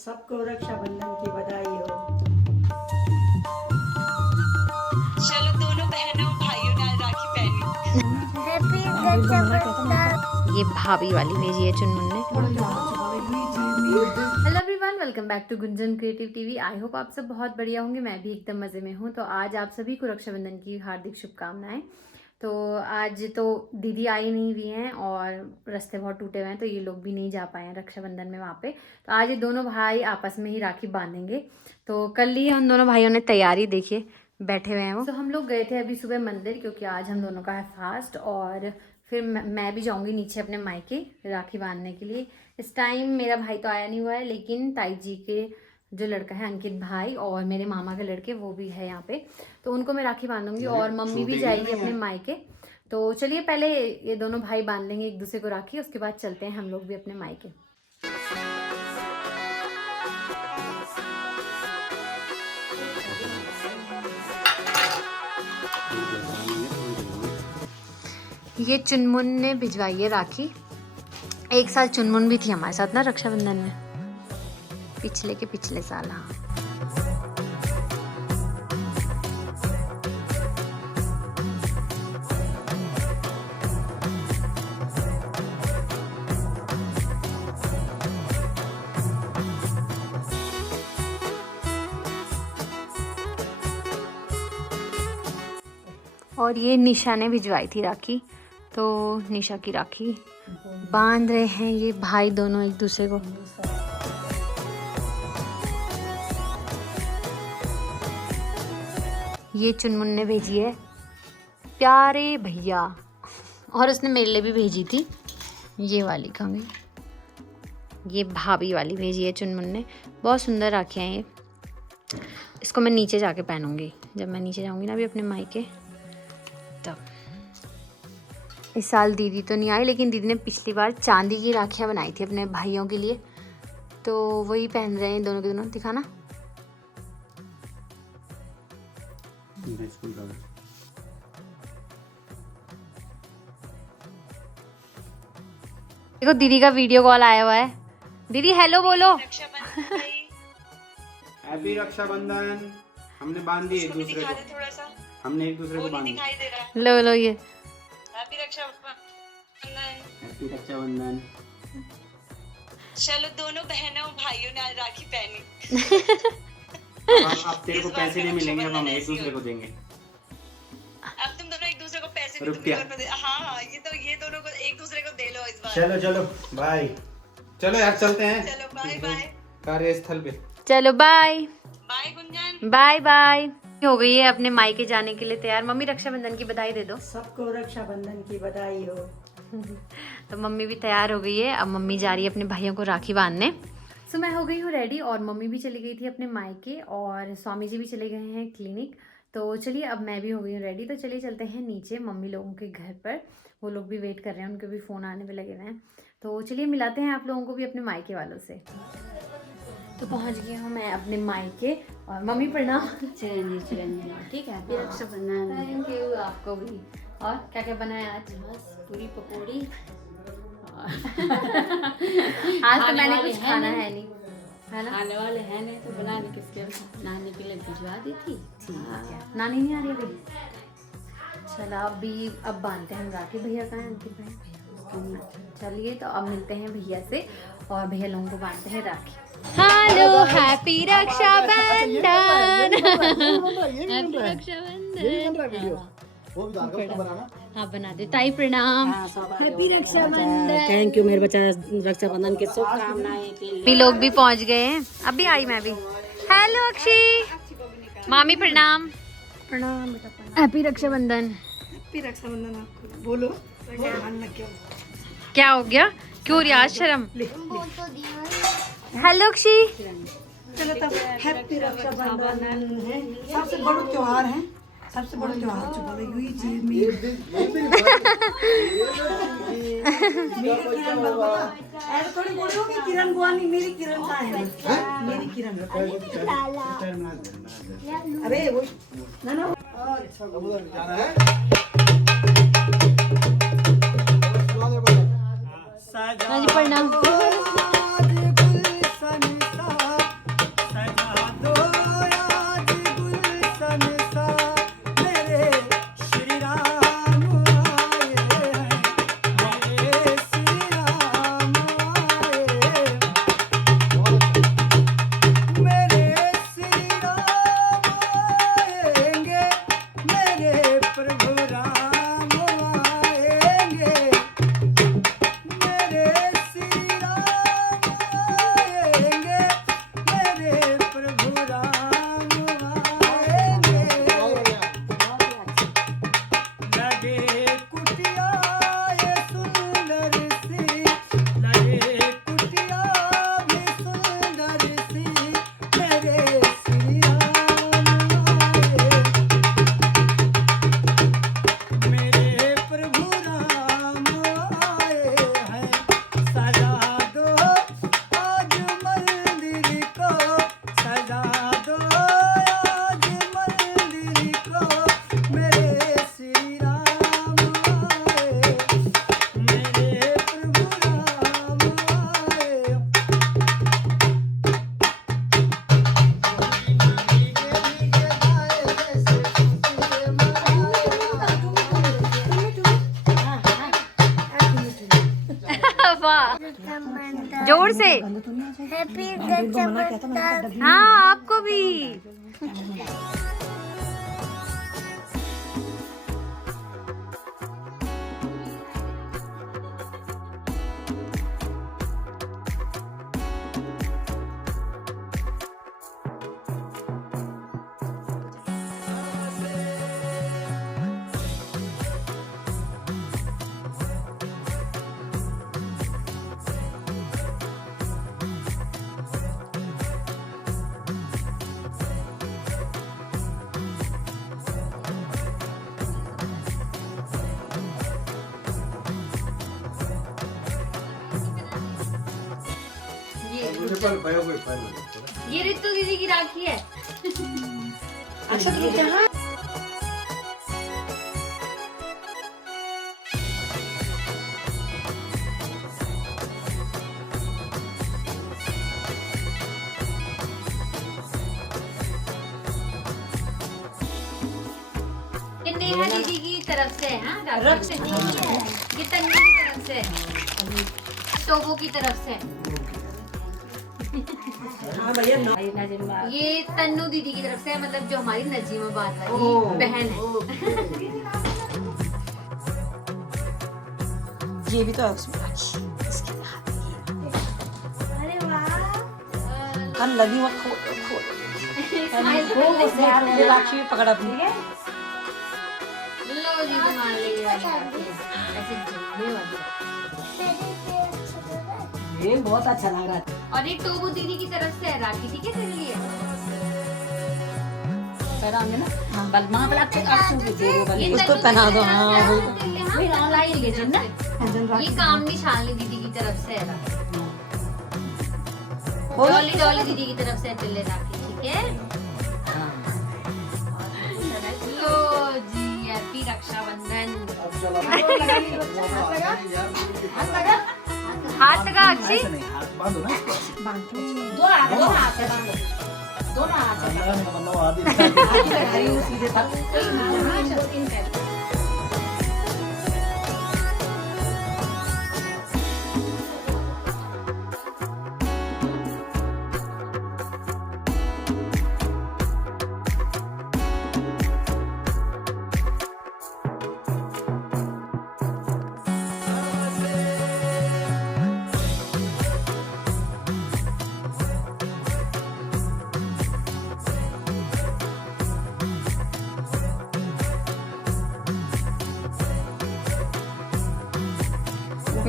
सबको रक्षाबंधन की बधाई हो। चलो दोनों बहनों भाइयों ने आज राखी पहनी। ये भाभी वाली भेजी है चुनमुन ने। Hello everyone, welcome back to Gunjan creative TV. I hope आप सब बहुत बढ़िया होंगे। मैं भी एकदम मज़े में हूँ। तो आज आप सभी को रक्षाबंधन की हार्दिक शुभकामनाएं। तो आज तो दीदी आई नहीं हुई हैं और रास्ते बहुत टूटे हुए हैं, तो ये लोग भी नहीं जा पाए हैं रक्षाबंधन में वहाँ पे। तो आज ये दोनों भाई आपस में ही राखी बांधेंगे। तो कल ही हम दोनों भाइयों ने तैयारी, देखिए बैठे हुए हैं वो। तो हम लोग गए थे अभी सुबह मंदिर, क्योंकि आज हम दोनों का है फास्ट। और फिर मैं भी जाऊंगी नीचे अपने मायके राखी बांधने के लिए। इस टाइम मेरा भाई तो आया नहीं हुआ है, लेकिन ताई जी के जो लड़का है अंकित भाई और मेरे मामा के लड़के वो भी है यहाँ पे, तो उनको मैं राखी बांधूंगी। और मम्मी भी जाएगी अपने मायके। तो चलिए पहले ये दोनों भाई बांध लेंगे एक दूसरे को राखी, उसके बाद चलते हैं हम लोग भी अपने मायके। ये चुनमुन ने भिजवाई है राखी। एक साल चुनमुन भी थी हमारे साथ ना रक्षाबंधन में, पिछले के पिछले साल। हाँ, और ये निशा ने भिजवाई थी राखी। तो निशा की राखी बांध रहे हैं ये भाई दोनों एक दूसरे को। ये चुनमुन ने भेजी है प्यारे भैया, और उसने मेरे लिए भी भेजी थी ये वाली। कहाँ गई? ये भाभी वाली भेजी है चुनमुन ने। बहुत सुंदर राखियाँ हैं ये। इसको मैं नीचे जाके पहनूंगी, जब मैं नीचे जाऊंगी ना अभी अपने मायके तब। इस साल दीदी तो नहीं आई, लेकिन दीदी ने पिछली बार चांदी की राखियाँ बनाई थी अपने भाइयों के लिए, तो वही पहन रहे हैं दोनों के दोनों। दिखाना। देखो दीदी का वीडियो कॉल आया हुआ है। दीदी हेलो बोलो। हैप्पी रक्षाबंधन। हमने बांध दी एक दूसरे को, थोड़ा सा हमने एक दूसरे को बांध दी। दिखाई दे रहा है। लो लो ये हैप्पी रक्षाबंधन। हैप्पी रक्षाबंधन। चलो दोनों बहनों भाइयों ने आज राखी पहनी। अब तेरे को पैसे नहीं मिलेंगे, अब हम एक दूसरे को देंगे। अब तुम दोनों एक दूसरे को पैसे भी रुपया। हाँ, ये दोनों को एक दूसरे को दे लो इस बार। चलो चलो बाय। चलो यार चलते हैं। चलो बाय बाय। कार्यस्थल पे। चलो bye bye Gunjan. Bye bye. हो गई है अपने मायके जाने के लिए तैयार। मम्मी रक्षाबंधन की बधाई दे दो। सबको रक्षाबंधन की बधाई हो। तो मम्मी भी तैयार हो गई है। अब मम्मी जा रही है अपने भाइयों को राखी बांधने। सो मैं हो गई हूँ रेडी, और मम्मी भी चली गई थी अपने मायके, और स्वामी जी भी चले गए हैं क्लिनिक। तो चलिए अब मैं भी हो गई हूँ रेडी। तो चलिए चलते हैं नीचे मम्मी लोगों के घर पर। वो लोग भी वेट कर रहे हैं, उनके भी फ़ोन आने पे लगे हुए हैं। तो चलिए मिलाते हैं आप लोगों को भी अपने मायके वालों से। तो पहुंच गई हूँ मैं अपने मायके। और मम्मी प्रणाम। चिरंजी ठीक है। रक्षाबंधन। थैंक यू आपको भी। और क्या क्या बनाया आज? बस पूरी पकौड़ी। आज तो मैंने कुछ खाना है नहीं, है ना? आने वाले हैं नहीं तो बनाने किसके नानी के लिए भिजवा दी थी। ठीक है। नानी नहीं आ रही अभी? चलो अब बांधते हैं हम राखी। भैया कहाँ हैं? अंकित भाई। चलिए तो अब मिलते हैं भैया से, और भैया लोगों को बांधते हैं rakhi. Hello happy Rakshabandhan. Happy Rakshabandhan. हाँ बना दे। ताई प्रणाम। हैप्पी रक्षाबंधन। थैंक यू मेरे बच्चा, रक्षाबंधन के शुभकामनाएं के लिए। भी लोग भी पहुंच गए हैं। अभी आई मैं भी। हेलो अक्षी। मामी प्रणाम। प्रणाम बेटा प्रणाम। हैप्पी रक्षाबंधन। हैप्पी रक्षाबंधन आपको। बोलो क्या हो गया? क्यों रियाज शर्म? हेलो अक्षी। चलो तब हैप्पी रक्षाबंधन है। सबसे बड़ा त्योहार है, सबसे बड़ा त्योहार जो बोले ये चीज मेरी किरण भगवान ऐसे थोड़ी बोल रही हो कि किरण गुआनी। मेरी किरण का है, मेरी किरण। अरे वो ना हाँ जी प्रणाम। मना किया था मैंने कहा डब्बी हाँ आपको भी। ये रितु दीदी की राखी है। अच्छा तो क्या ये नेहा दीदी की तरफ से है। हाँ राखी ये तन्नू की तरफ से है, टोबो की तरफ से। हाँ भैया ये तन्नू दीदी की तरफ से है, मतलब जो हमारी नजीमाबाद वाली बहन है। ये भी तो है उसमें राखी इसके हाथ में। अरे वाह कान लगी हुआ ये राखी भी पकड़ा अपनी। लो जी तुम्हारे लिए राखी ऐसे झूलने वाली। ये बहुत अच्छा लग रहा है। और ये टोबू दीदी की तरफ से है राखी, ठीक है तेरे लिए। पहनाओगे ना बलमा वाला के आंसू के दे दो ये उसको तन्नू पहना दो। दीदी की हाँ तरफ से है, फिर हाँ, ऑनलाइन ले ना। ये कामनी शालिनी दीदी की तरफ से है राखी। हो डॉली डॉली दीदी की तरफ से चले राखी, ठीक है। लो जी हैप्पी रक्षाबंधन। हाथ लगा अच्छी।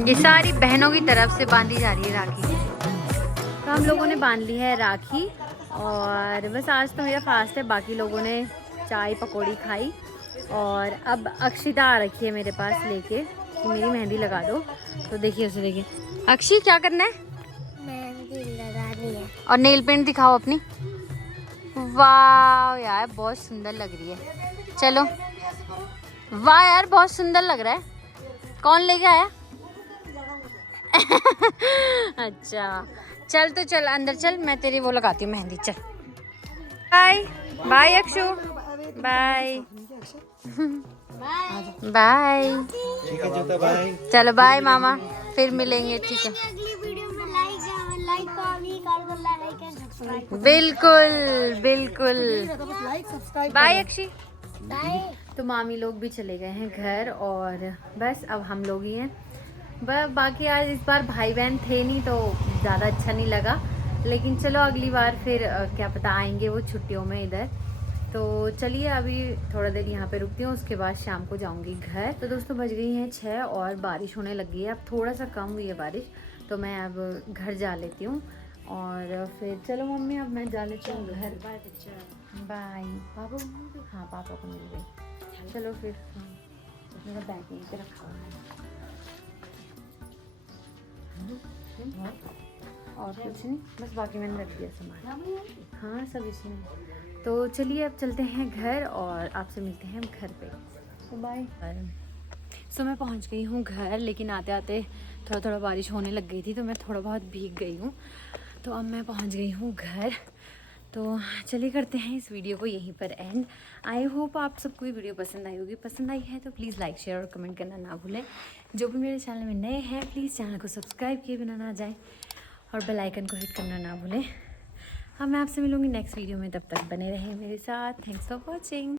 ये सारी बहनों की तरफ से बांधी जा रही है राखी। तो हम लोगों ने बांध ली है राखी और बस आज तो मेरा फास्ट है। बाकी लोगों ने चाय पकौड़ी खाई और अब अक्षिता आ रखी है मेरे पास लेके कि मेरी मेहंदी लगा दो। तो देखिए उसे, देखिए अक्षी क्या करना है? मेहंदी लगानी है। और नेल पेंट दिखाओ अपनी। वाह यार बहुत सुंदर लग रही है। चलो वाह यार बहुत सुंदर लग रहा है। कौन लेके आया? अच्छा चल तो चल अंदर चल, मैं तेरी वो लगाती हूँ मेहंदी। चल bye bye Akshu, bye bye. चलो बाय मामा, फिर मिलेंगे, ठीक है। अगली वीडियो में लाइक कर दो, लाइक एंड सब्सक्राइब। बिल्कुल बिल्कुल। बाय अक्षी। बाय। तो मामी लोग भी चले गए हैं घर और बस अब हम लोग ही हैं। बाकी आज इस बार भाई बहन थे नहीं तो ज़्यादा अच्छा नहीं लगा, लेकिन चलो अगली बार फिर क्या पता आएंगे वो छुट्टियों में इधर। तो चलिए अभी थोड़ा देर यहाँ पे रुकती हूँ, उसके बाद शाम को जाऊँगी घर। तो दोस्तों बज गई हैं 6 और बारिश होने लगी है। अब थोड़ा सा कम हुई है बारिश, तो मैं अब घर जा लेती हूँ और फिर चलो मम्मी अब मैं जा लेती हूँ घर। बाय पापा। हाँ पापा को मिल गई। चलो फिर मेरा बैग यहीं पे रखा हुआ है और कुछ नहीं, बस बाकी मैंने रख दिया सामान। हाँ सब इसमें। तो चलिए अब चलते हैं घर और आपसे मिलते हैं घर पे। तो बाय। सो मैं पहुंच गई हूँ घर, लेकिन आते आते थोड़ा थोड़ा बारिश होने लग गई थी तो मैं थोड़ा बहुत भीग गई हूँ। तो अब मैं पहुंच गई हूँ घर। तो चलिए करते हैं इस वीडियो को यहीं पर एंड। आई होप आप सबको ये वीडियो पसंद आई होगी। पसंद आई है तो प्लीज़ लाइक शेयर और कमेंट करना ना भूलें। जो भी मेरे चैनल में नए हैं प्लीज़ चैनल को सब्सक्राइब किए बिना ना जाएं। और बेल आइकन को हिट करना ना भूलें। हाँ, मैं आपसे मिलूँगी नेक्स्ट वीडियो में, तब तक बने रहें मेरे साथ। Thanks for watching.